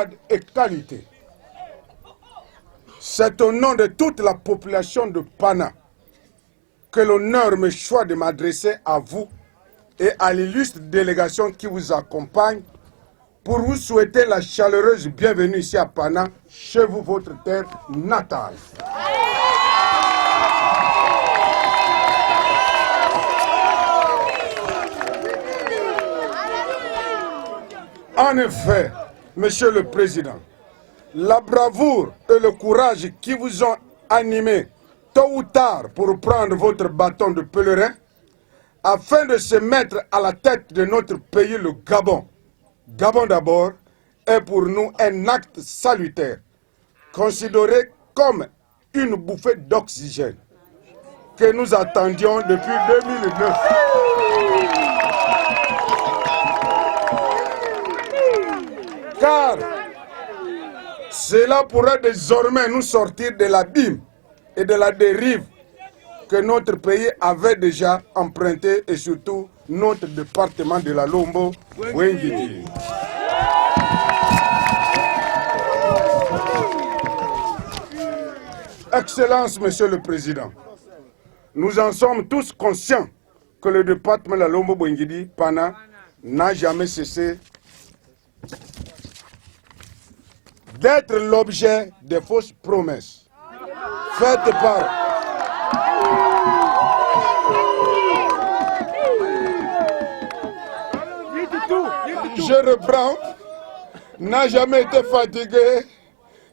grade et qualité. C'est au nom de toute la population de Pana que l'honneur me choisit de m'adresser à vous et à l'illustre délégation qui vous accompagne pour vous souhaiter la chaleureuse bienvenue ici à Pana, chez vous, votre terre natale. En effet, Monsieur le Président, la bravoure et le courage qui vous ont animé tôt ou tard pour prendre votre bâton de pèlerin afin de se mettre à la tête de notre pays, le Gabon. Gabon d'abord est pour nous un acte salutaire, considéré comme une bouffée d'oxygène que nous attendions depuis 2009. Car cela pourrait désormais nous sortir de l'abîme et de la dérive que notre pays avait déjà emprunté et surtout notre département de la Lombo, Bwengidi. Excellence, Monsieur le Président, nous en sommes tous conscients que le département de la Lombo, Bwengidi, Pana, n'a jamais cessé d'être l'objet des fausses promesses faites par je reprends, n'a jamais été fatigué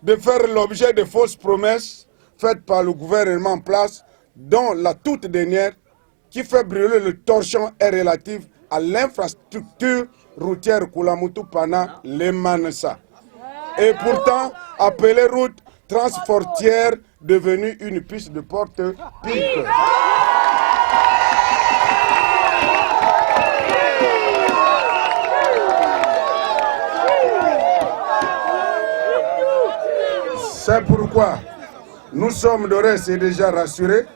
de faire l'objet de fausses promesses faites par le gouvernement en place, dont la toute dernière qui fait brûler le torchon est relative à l'infrastructure routière Kulamutu-Pana-Lemanesa. Et pourtant, appelée route transfrontière devenue une piste de porte-pipe. C'est pourquoi nous sommes de reste et déjà rassurés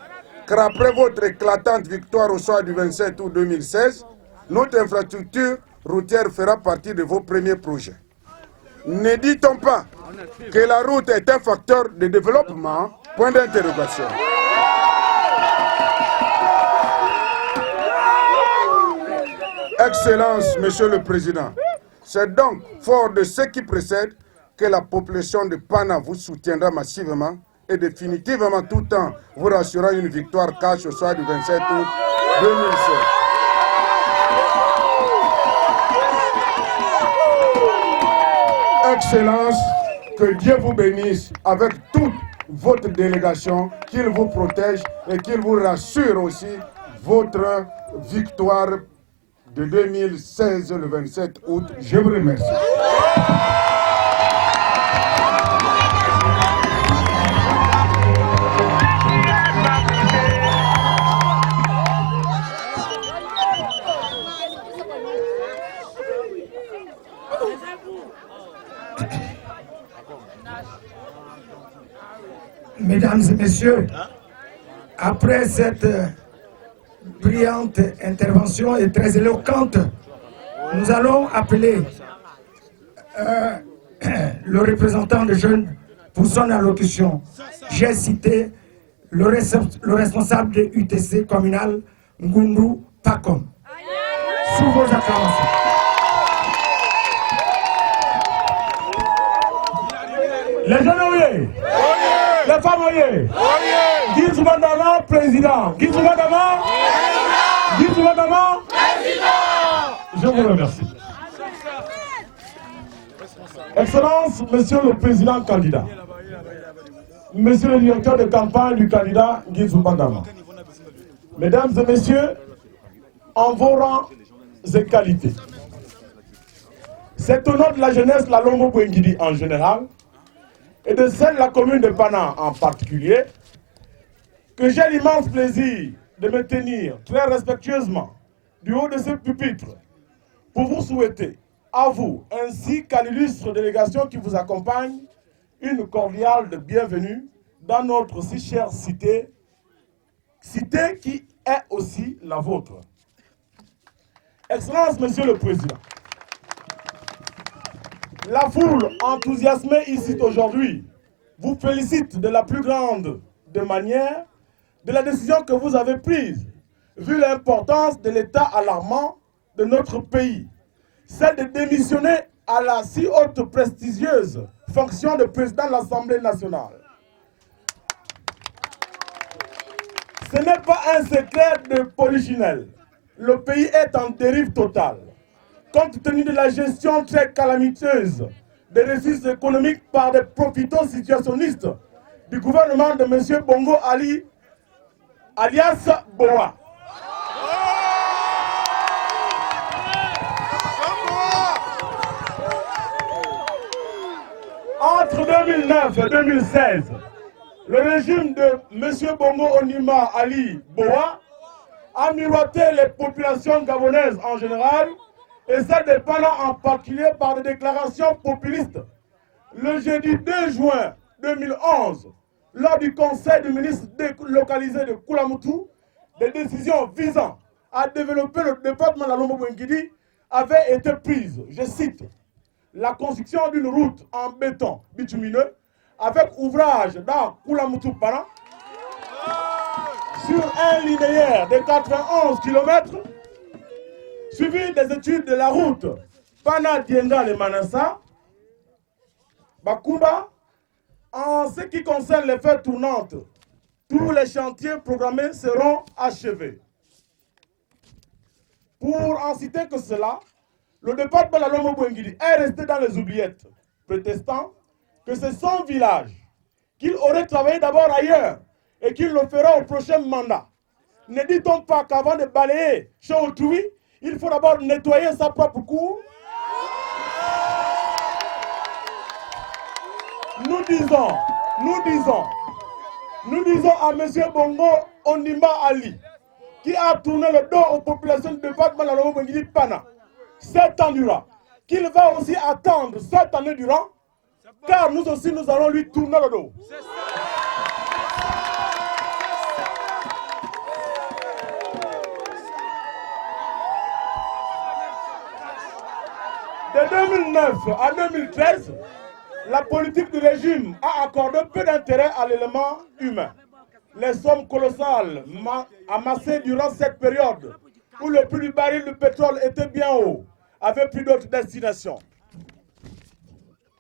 qu'après votre éclatante victoire au soir du 27 août 2016, notre infrastructure routière fera partie de vos premiers projets. Ne dit-on pas que la route est un facteur de développement? Point d'interrogation. Excellence, Monsieur le Président, c'est donc fort de ce qui précède que la population de Pana vous soutiendra massivement et définitivement tout en vous rassurant une victoire cash au soir du 27 août 2016. Excellence, que Dieu vous bénisse avec toute votre délégation, qu'il vous protège et qu'il vous rassure aussi votre victoire de 2016, le 27 août. Je vous remercie. Mesdames et messieurs, après cette brillante intervention et très éloquente, nous allons appeler le représentant des jeunes pour son allocution. J'ai cité le responsable de UTC communal, Ngundu Pakom. Sous vos acclamations. Les jeunes oubliés, les femmes oubliées, Guy Soubadama, président. Guy Soubadama, je vous remercie. Excellence, Monsieur le Président candidat, Monsieur le directeur de campagne du candidat Guy Soubadama, Mesdames et Messieurs, en vos rangs et qualités, c'est au nom de la jeunesse, la Lombo Bwengidi en général, et de celle de la commune de Pana en particulier, que j'ai l'immense plaisir de me tenir très respectueusement du haut de ce pupitre pour vous souhaiter, à vous, ainsi qu'à l'illustre délégation qui vous accompagne, une cordiale de bienvenue dans notre si chère cité, cité qui est aussi la vôtre. Excellence, Monsieur le Président, La foule enthousiasmée ici aujourd'hui vous félicite de la plus grande des manières de la décision que vous avez prise, vu l'importance de l'état alarmant de notre pays, celle de démissionner à la si haute prestigieuse fonction de président de l'Assemblée nationale. Ce n'est pas un secret de polichinelle. Le pays est en dérive totale. Compte tenu de la gestion très calamiteuse des ressources économiques par des profiteurs situationnistes du gouvernement de M. Bongo Ali, alias Boa. Entre 2009 et 2016, le régime de M. Bongo Onima Ali Boa a miroité les populations gabonaises en général et celles des Panas en particulier par des déclarations populistes. Le jeudi 2 juin 2011, lors du conseil des ministres délocalisé de Koulamoutou, des décisions visant à développer le département de la Lombo-Bengidi avaient été prises. Je cite, la construction d'une route en béton bitumineux avec ouvrage dans Koulamoutou-Pana sur un linéaire de 91 km, suivi des études de la route Pana-Dienga-le-Manassa, Bakumba. En ce qui concerne les feux tournantes, tous les chantiers programmés seront achevés. Pour en citer que cela, le département de la Lombo-Bengidi est resté dans les oubliettes, prétestant que c'est son village, qu'il aurait travaillé d'abord ailleurs et qu'il le fera au prochain mandat. Ne dit-on pas qu'avant de balayer chez autrui, il faut d'abord nettoyer sa propre cour? Nous disons à M. Bongo Onima Ali, qui a tourné le dos aux populations du département de la Lombo-Bengidi Pana, 7 ans durant, qu'il va aussi attendre 7 années durant, car nous aussi nous allons lui tourner le dos. De 2009 à 2013, la politique du régime a accordé peu d'intérêt à l'élément humain. Les sommes colossales amassées durant cette période, où le prix du baril de pétrole était bien haut, avaient plus d'autres destinations.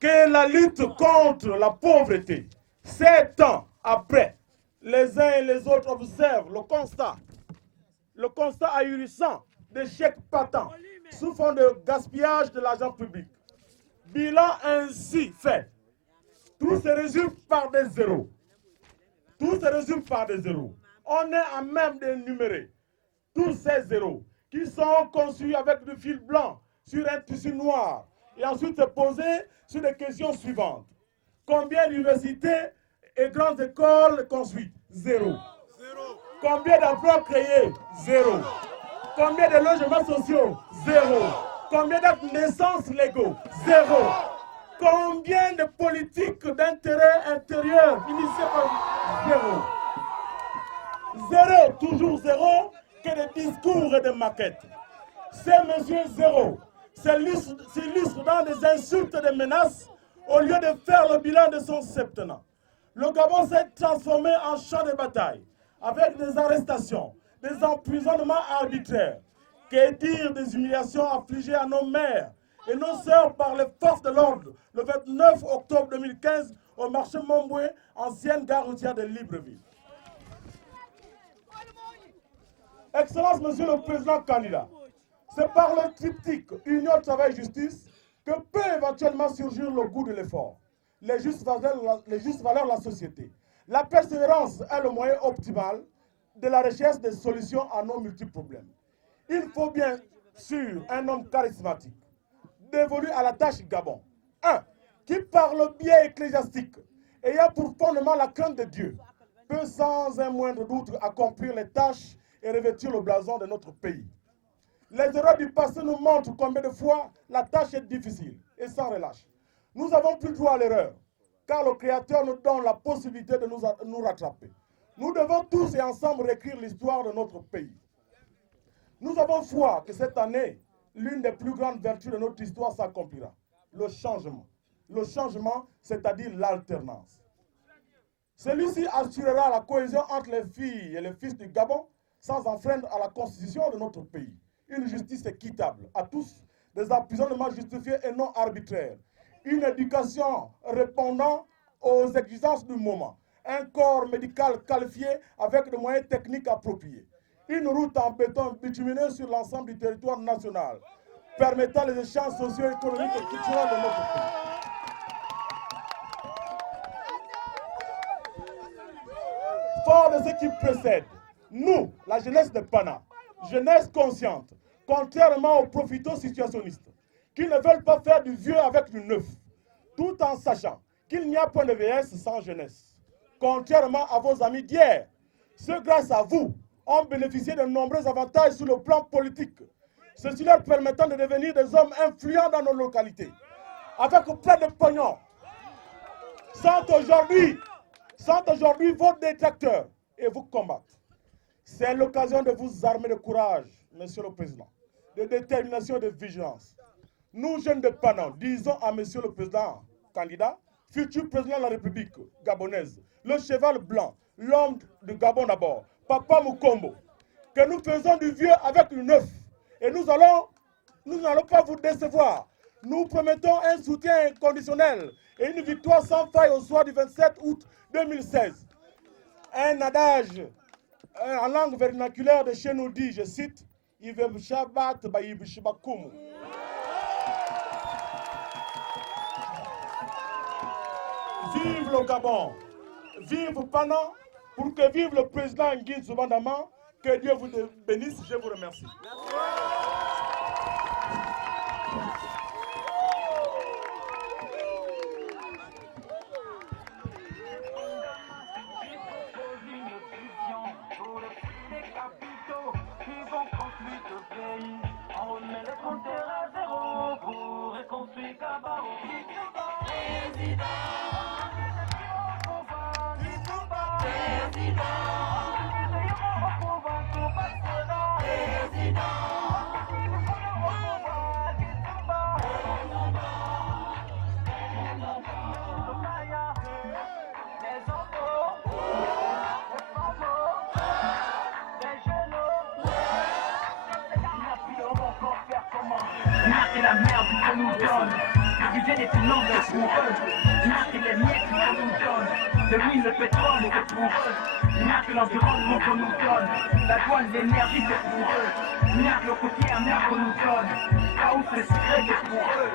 Que la lutte contre la pauvreté, 7 ans après, les uns et les autres observent le constat ahurissant d'échecs patents sous fond de gaspillage de l'argent public. Bilan ainsi fait, tout se résume par des zéros. Tout se résume par des zéros. On est à même d'énumérer tous ces zéros qui sont conçus avec du fil blanc sur un tissu noir et ensuite se poser sur les questions suivantes. Combien d'universités et grandes écoles construites? Zéro. Combien d'emplois créés? Zéro. Combien de logements sociaux? Zéro. Combien d'actes de naissance légaux? Zéro. Combien de politiques d'intérêt intérieur initiées par zéro? Zéro, toujours zéro, que des discours et des maquettes. Ces messieurs zéro s'illustrent dans des insultes et des menaces au lieu de faire le bilan de son septennat. Le Gabon s'est transformé en champ de bataille avec des arrestations, des emprisonnements arbitraires. Que dire des humiliations affligées à nos mères et nos sœurs par les forces de l'ordre le 29 octobre 2015 au marché Momboué, ancienne gare routière de Libreville. Excellence, Monsieur le Président candidat, c'est par le triptyque Union, Travail, Justice que peut éventuellement surgir le goût de l'effort, les justes valeurs de la société. La persévérance est le moyen optimal de la recherche des solutions à nos multiples problèmes. Il faut bien sûr un homme charismatique, dévolu à la tâche Gabon. Un, qui par le biais ecclésiastique, ayant pour fondement la crainte de Dieu, peut sans un moindre doute accomplir les tâches et revêtir le blason de notre pays. Les erreurs du passé nous montrent combien de fois la tâche est difficile et sans relâche. Nous n'avons plus droit à l'erreur, car le Créateur nous donne la possibilité de nous rattraper. Nous devons tous et ensemble réécrire l'histoire de notre pays. Nous avons foi que cette année, l'une des plus grandes vertus de notre histoire s'accomplira. le changement. Le changement, c'est-à-dire l'alternance. Celui-ci assurera la cohésion entre les filles et les fils du Gabon sans enfreindre à la constitution de notre pays. Une justice équitable à tous, des emprisonnements justifiés et non arbitraires, une éducation répondant aux exigences du moment, un corps médical qualifié avec des moyens techniques appropriés, une route en béton bitumineux sur l'ensemble du territoire national, permettant les échanges socio-économiques et culturels de notre pays. Fort de ce qui précède, nous, la jeunesse de Pana, jeunesse consciente, contrairement aux profito-situationnistes, qui ne veulent pas faire du vieux avec du neuf, tout en sachant qu'il n'y a point de vieillesse sans jeunesse. Contrairement à vos amis d'hier, ceux grâce à vous ont bénéficié de nombreux avantages sur le plan politique, ceci leur permettant de devenir des hommes influents dans nos localités, avec plein de pognon, sont aujourd'hui vos détracteurs et vous combattent. C'est l'occasion de vous armer de courage, Monsieur le Président, de détermination et de vigilance. Nous, jeunes de Pana, disons à Monsieur le Président, candidat, futur président de la République gabonaise, le cheval blanc, l'homme du Gabon d'abord, Papa Mukombo, que nous faisons du vieux avec du neuf. Et nous n'allons pas vous décevoir. Nous promettons un soutien inconditionnel et une victoire sans faille au soir du 27 août 2016. Un adage en langue vernaculaire de chez nous dit, je cite, vive le Gabon, vive Pana, pour que vive le président Nguyen Soubandama, que Dieu vous bénisse, je vous remercie. C'est la merde qu'on nous donne. Le budget est une langue pour eux. C'est les miettes qu'on nous donne. Le mine, le pétrole, c'est pour eux. C'est l'environnement qu'on nous donne. La douane, l'énergie, c'est pour eux. Le côté amer qu'on nous donne. Là où c'est secret, c'est pour eux.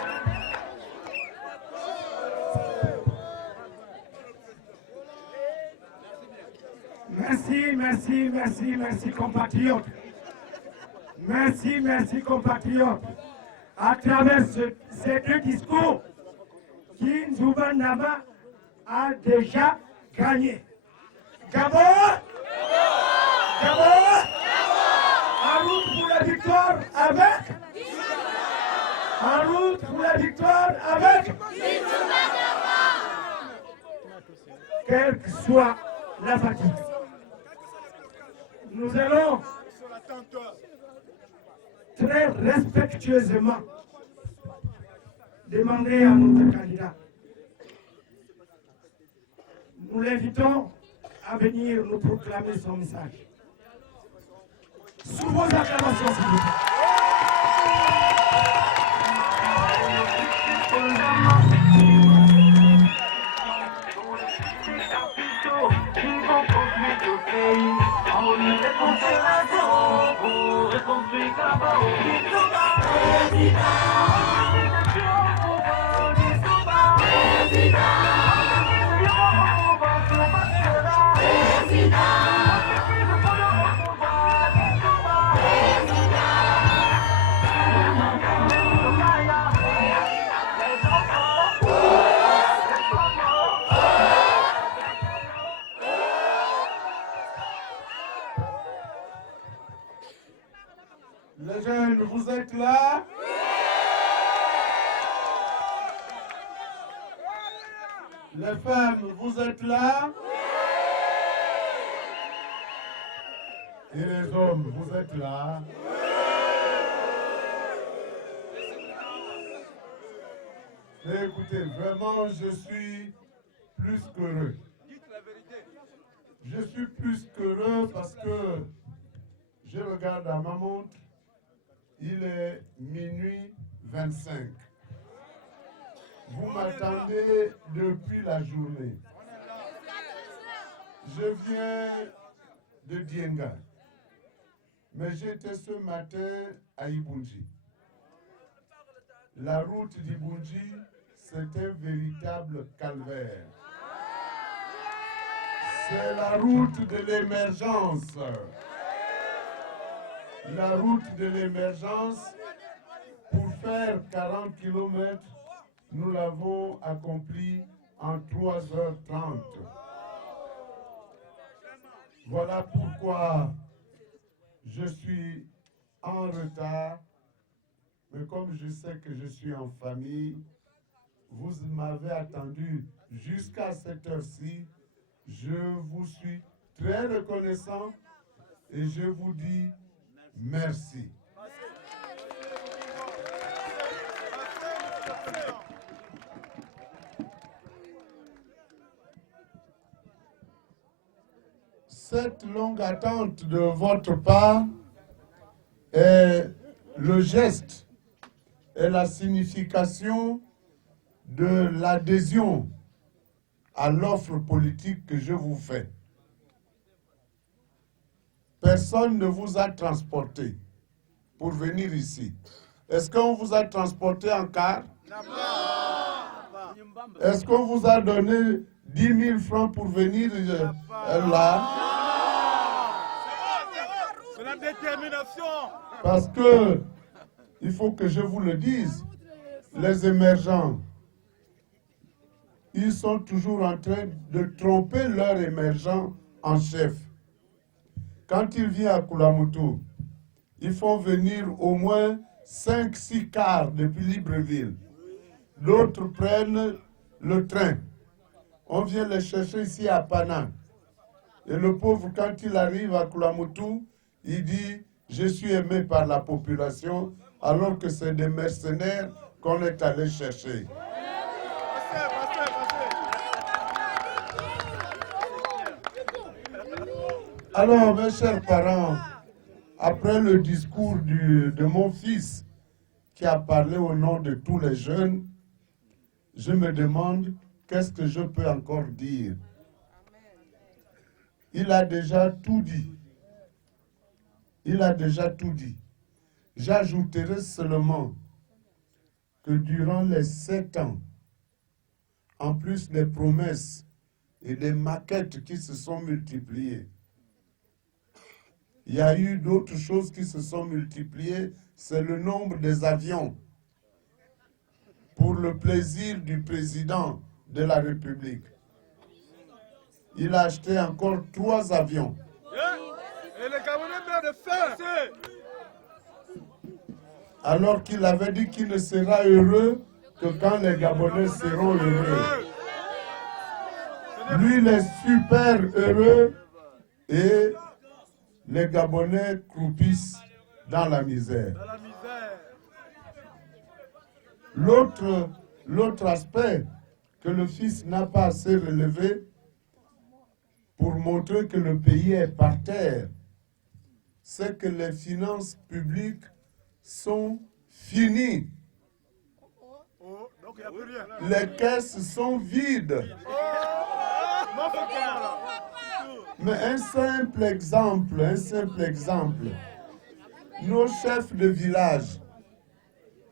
Merci compatriotes. Merci compatriotes. À travers ces deux discours, Nguyen Soubandama a déjà gagné. Gabon, en route pour la victoire avec. En route pour la victoire avec. Quelle que soit la fatigue. Nous allons très respectueusement demander à notre candidat. Nous l'invitons à venir nous proclamer son message. Sous vos acclamations, s'il vous plaît. Les jeunes, vous êtes là? Les femmes, vous êtes là? Et les hommes, vous êtes là? Mais écoutez, vraiment, je suis plus qu'heureux. Je suis plus qu'heureux parce que je regarde à ma montre, il est minuit 25. Vous m'attendez depuis la journée. Je viens de Dienga, mais j'étais ce matin à Ibunji. La route d'Ibunji, c'est un véritable calvaire. C'est la route de l'émergence. La route de l'émergence, pour faire 40 km, nous l'avons accompli en 3h30. Voilà pourquoi je suis en retard, mais comme je sais que je suis en famille, vous m'avez attendu jusqu'à cette heure-ci. Je vous suis très reconnaissant et je vous dis merci. Cette longue attente de votre part est le geste et la signification de l'adhésion à l'offre politique que je vous fais. Personne ne vous a transporté pour venir ici. Est-ce qu'on vous a transporté en car? Est-ce qu'on vous a donné 10 000 francs pour venir là? C'est la détermination. Parce que, il faut que je vous le dise, les émergents, ils sont toujours en train de tromper leur émergent en chef. Quand ils viennent à Kulamutu, ils font venir au moins 5-6 cars depuis Libreville. D'autres prennent le train. On vient les chercher ici à Pana. Et le pauvre, quand il arrive à Kulamutu, il dit « Je suis aimé par la population », alors que c'est des mercenaires qu'on est allé chercher. Alors, mes chers parents, après le discours de mon fils qui a parlé au nom de tous les jeunes, je me demande qu'est-ce que je peux encore dire. Il a déjà tout dit. Il a déjà tout dit. J'ajouterai seulement que durant les 7 ans, en plus des promesses et des maquettes qui se sont multipliées, il y a eu d'autres choses qui se sont multipliées, c'est le nombre des avions pour le plaisir du président de la République. Il a acheté encore 3 avions. Et les Gabonais meurent de faim. Alors qu'il avait dit qu'il ne sera heureux que quand les Gabonais seront heureux. Lui, il est super heureux et les Gabonais croupissent dans la misère. L'autre aspect que le fils n'a pas assez relevé pour montrer que le pays est par terre, c'est que les finances publiques sont finies. Les caisses sont vides. Mais un simple exemple. Nos chefs de village,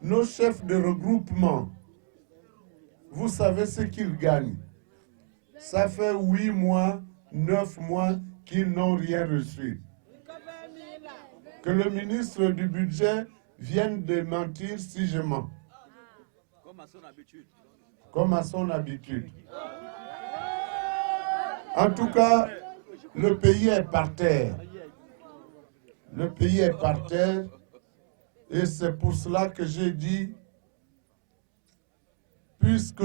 nos chefs de regroupement, vous savez ce qu'ils gagnent. Ça fait 8 mois, 9 mois qu'ils n'ont rien reçu. Que le ministre du budget vienne de mentir si je mens. Comme à son habitude. En tout cas, le pays est par terre. Le pays est par terre. Et c'est pour cela que j'ai dit, puisque